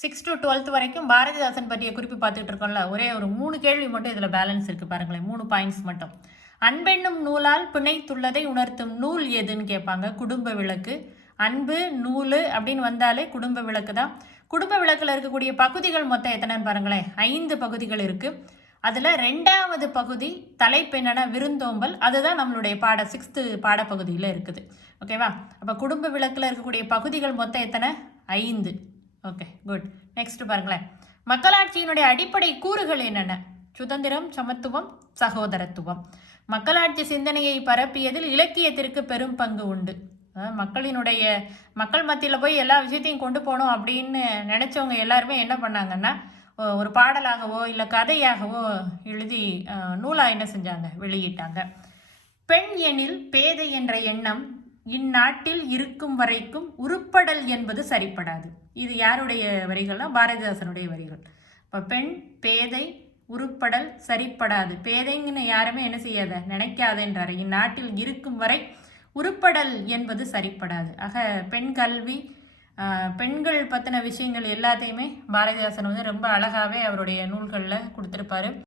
6 to 12th வரைக்கும் பாரதிதாசன் பற்றிய குறிப்பு பார்த்துட்டு இருக்கோம்ல. ஒரே ஒரு 3 கேள்வி மட்டும் இதில் பேலன்ஸ் இருக்குது பாருங்களேன். 3 பாயிண்ட்ஸ் மட்டும். அன்பென்னும் நூலால் பிணைத்துள்ளதை உணர்த்தும் நூல் எதுன்னு கேட்பாங்க. குடும்ப விளக்கு. அன்பு நூல் அப்படின்னு வந்தாலே குடும்ப விளக்கு தான். குடும்ப விளக்கில் இருக்கக்கூடிய பகுதிகள் மொத்தம் எத்தனைன்னு பாருங்களேன். 5 பகுதிகள் இருக்குது. அதில் 2வது பகுதி தலைப்பு என்னன்னா விருந்தோம்பல். அதுதான் நம்மளுடைய 6th பாடப்பகுதியில் இருக்குது. ஓகேவா? அப்போ குடும்ப விளக்கில் இருக்கக்கூடிய பகுதிகள் மொத்தம் எத்தனை? 5. Okay, good. நெக்ஸ்ட் பாருங்களேன். மக்களாட்சியினுடைய அடிப்படை கூறுகள் என்னென்ன? சுதந்திரம், சமத்துவம், சகோதரத்துவம். மக்களாட்சி சிந்தனையை பரப்பியதில் இலக்கியத்திற்கு பெரும் பங்கு உண்டு. மக்கள் மத்தியில் போய் எல்லா விஷயத்தையும் கொண்டு போகணும் அப்படின்னு நினச்சவங்க எல்லாருமே என்ன பண்ணாங்கன்னா, ஒரு பாடலாகவோ இல்லை கதையாகவோ எழுதி நூலாக என்ன செஞ்சாங்க, வெளியிட்டாங்க. பெண் எனில் பேதை என்ற எண்ணம் இந்நாட்டில் இருக்கும் வரைக்கும் உருப்படல் என்பது சரிப்படாது. இது யாருடைய வரிகள்னா பாரதிதாசனுடைய வரிகள். இப்போ பெண், பேதை, உருப்படல் சரிப்படாது. பேதைங்கன்னு யாருமே என்ன செய்யாத, நினைக்காதன்றார். இந்நாட்டில் இருக்கும் வரை உருப்படல் என்பது சரிப்படாது. ஆக பெண் கல்வி, பெண்கள் பற்றின விஷயங்கள் எல்லாத்தையுமே பாரதிதாசன் ரொம்ப அழகாகவே அவருடைய நூல்களில் கொடுத்துருப்பாரு.